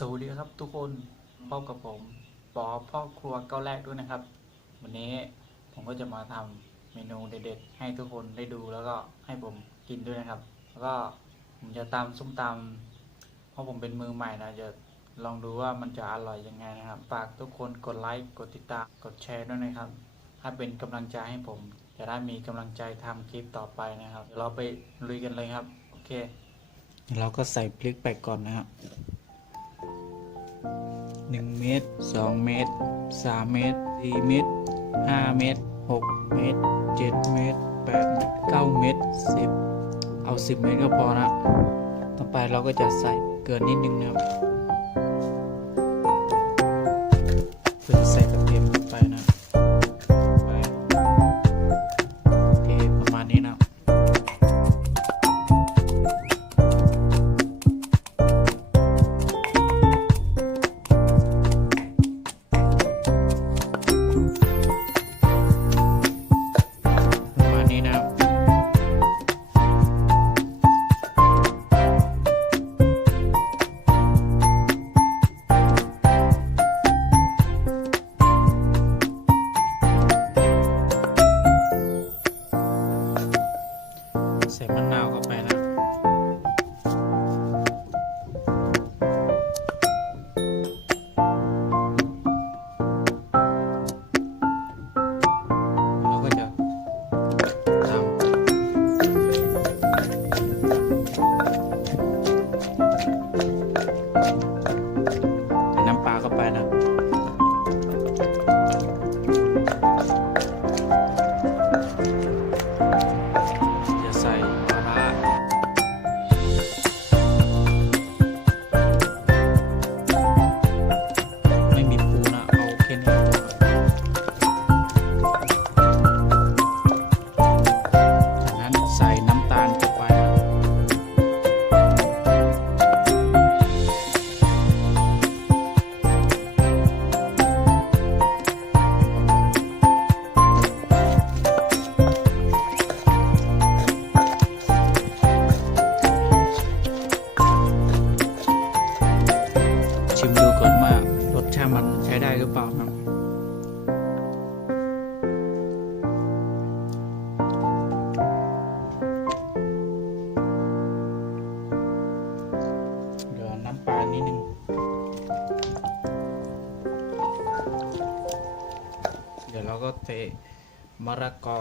สวัสดีครับทุกคนพบกับผมปอพ่อครัวเก้าแรกด้วยนะครับ วันนี้ผมก็จะมาทำเมนูเด็ดๆ ให้ทุกคนได้ดูแล้วก็ให้ผมกินด้วยนะครับ แล้วก็ผมจะตำส้มตำเพราะผมเป็นมือใหม่นะจะลองดูว่ามันจะอร่อยยังไงนะครับฝากทุกคนกดไลค์กดติดตามกดแชร์ด้วยนะครับให้เป็นกำลังใจให้ผม จะได้มีกำลังใจทำคลิปต่อไปนะครับเดี๋ยวเราไปลุยกันเลยครับโอเค เราก็ใส่พริกไปก่อนนะครับ หนึ่งเมตรสองเมตรสามเมตรสี่เมตรห้าเมตรหกเมตรเจ็ดเมตรแปดเมตรเก้าเมตรสิบเอาสิบเมตรก็พอนะต่อไปเราก็จะใส่เกลือนิดนึงนะครับเพื่อใส่กระเทียม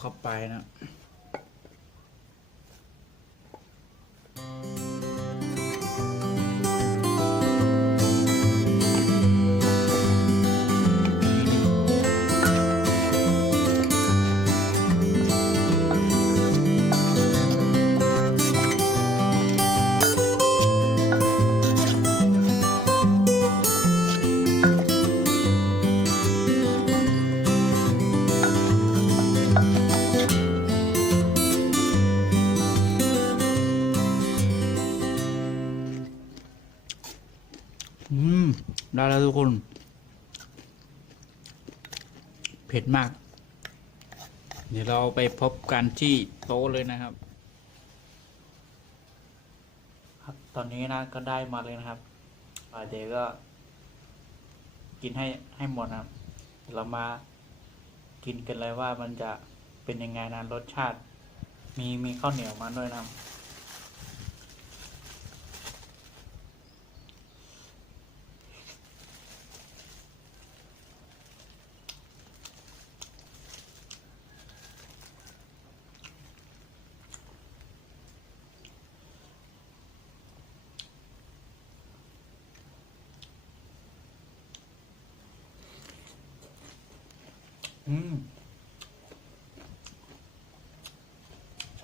เข้าไปนะ ได้แล้วทุกคน เผ็ดมาก เดี๋ยวเราไปพบกันที่โต๊ะเลยนะครับ ครับ ตอนนี้นะก็ได้มาเลยนะครับเดี๋ยวก็ กินให้ให้หมดนะครับ เรามากินกันเลยว่ามันจะเป็นยังไงนะรสชาติ มีมีข้าวเหนียวมาด้วยนะ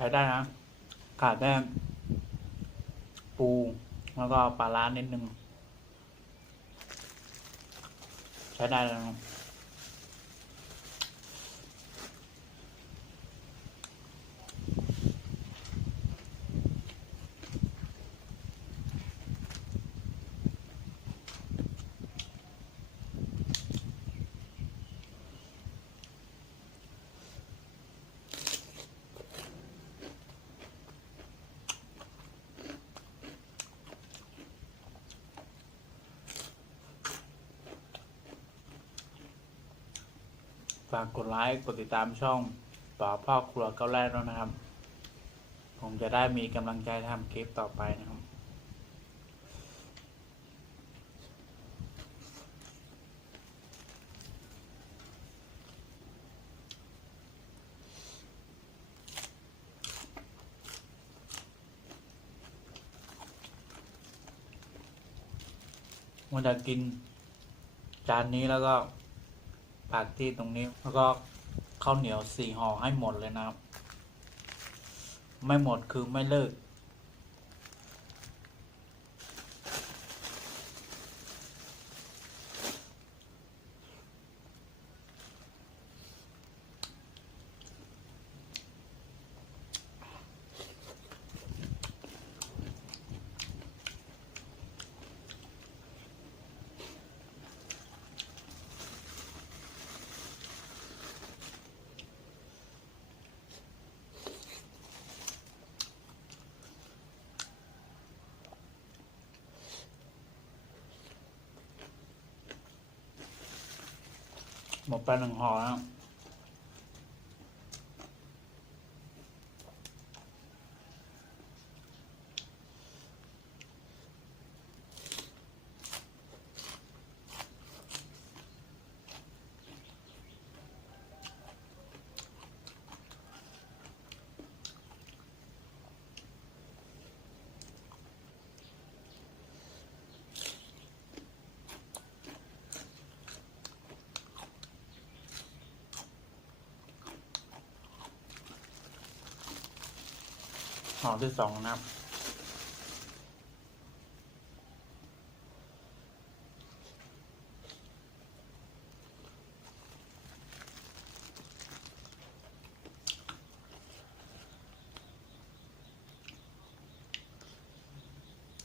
ช้ได้นะ ขาดแค่ปูแล้วก็ปลาร้านิดนึง ใช้ได้แล้ว ฝากกดไลค์กดติดตามช่องป๋าพ่อครัวเก้าแรกด้วยนะครับ ผมจะได้มีกำลังใจทำคลิปต่อไปนะครับมันจะกินจานนี้แล้วก็ ผักที่ตรงนี้ แล้วก็ข้าวเหนียวสี่ห่อให้หมดเลยนะครับ ไม่หมดคือไม่เลิก หมดไหนึ่งห่อแล้วห่อที่สองนะครับ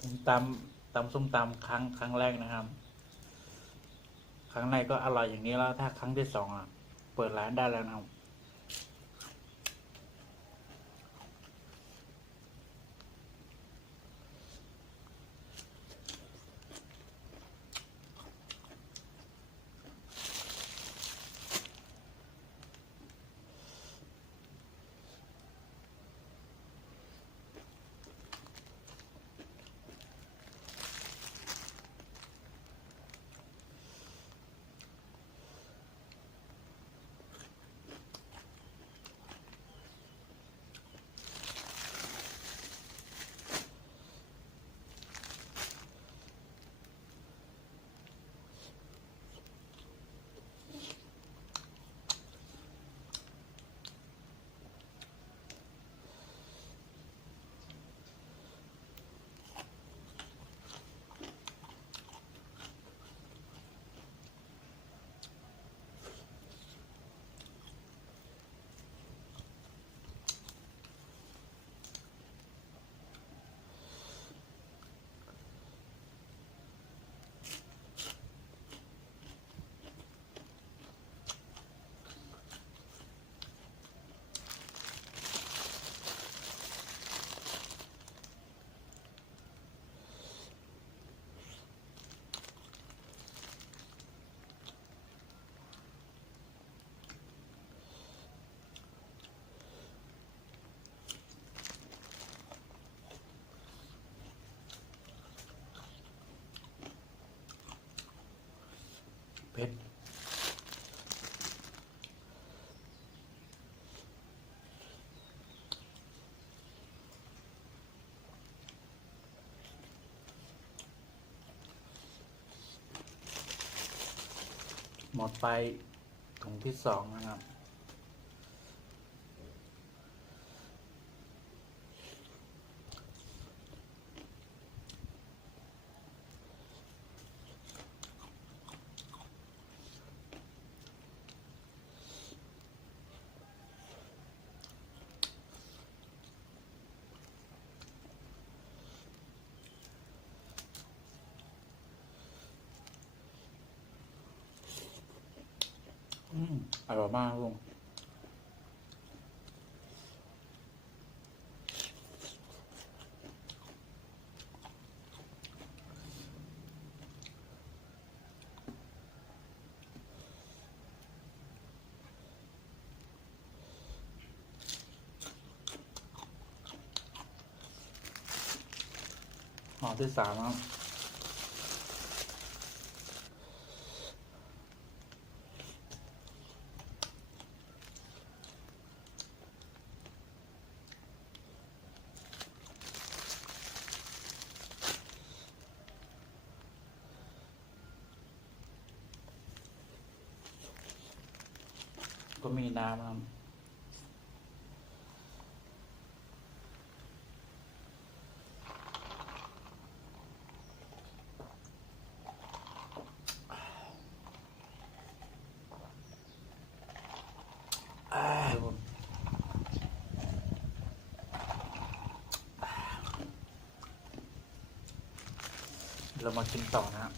ผมตำตำส้มตำครั้งครั้งแรกนะครับ ครั้งแรกก็อร่อยอย่างนี้แล้ว ถ้าครั้งที่สองอะ เปิดร้านได้แล้วนะครับ เผ็ดหมดไปถุงที่สองนะครับ อร่อยมากลุงหอมที่สามครับ เรามากินต่อนะครับ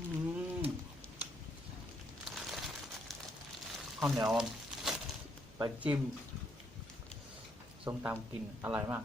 อืมข้าวเหนียวไปจิ้มส้มตำกินอร่อยมาก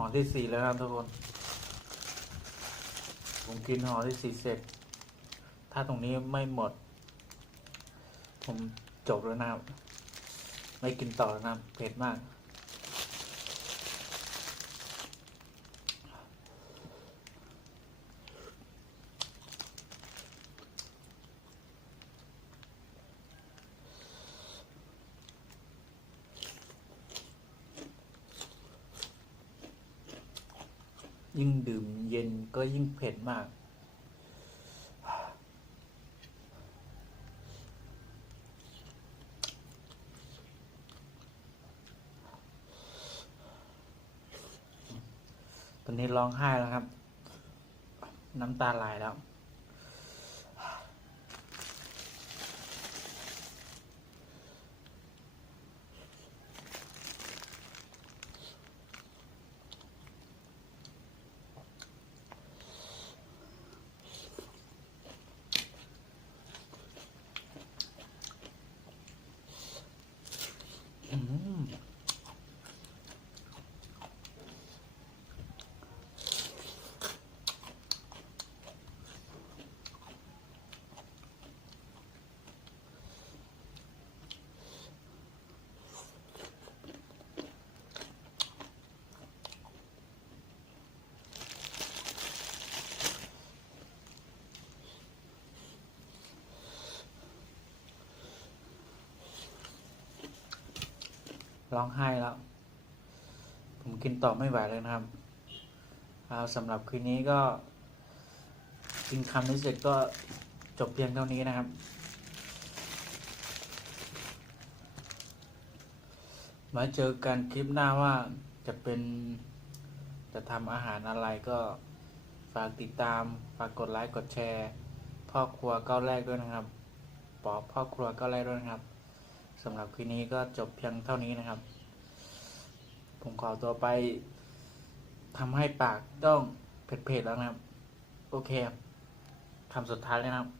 อที่สี่แล้วครับทุกคน ผมกินห่อที่สี่เสร็จ ถ้าตรงนี้ไม่หมด ผมจบแล้วนะ ไม่กินต่อแล้วนะเผ็ดมาก ยิ่งดื่มเย็นก็ยิ่งเผ็ดมาก ตอนนี้ร้องไห้แล้วครับ น้ำตาไหลแล้ว อืม ร้องไห้แล้ว ผมกินต่อไม่ไหวเลยนะครับเอาสำหรับคืนนี้ก็ กินคำนี้เสร็จก็จบเพียงเท่านี้นะครับ มาเจอกันคลิปหน้าว่าจะเป็นจะทำอาหารอะไรก็ฝากติดตาม ฝากกดไลค์ กดแชร์ พ่อครัวก้าวแรกด้วยนะครับ ปอพ่อครัวก้าวแรกด้วยนะครับ สำหรับคลิปนี้ก็จบเพียงเท่านี้นะครับ ผมขอตัวไปทำให้ปากต้องเผ็ดๆแล้วนะครับ โอเคครับคำสุดท้ายเลยนะครับ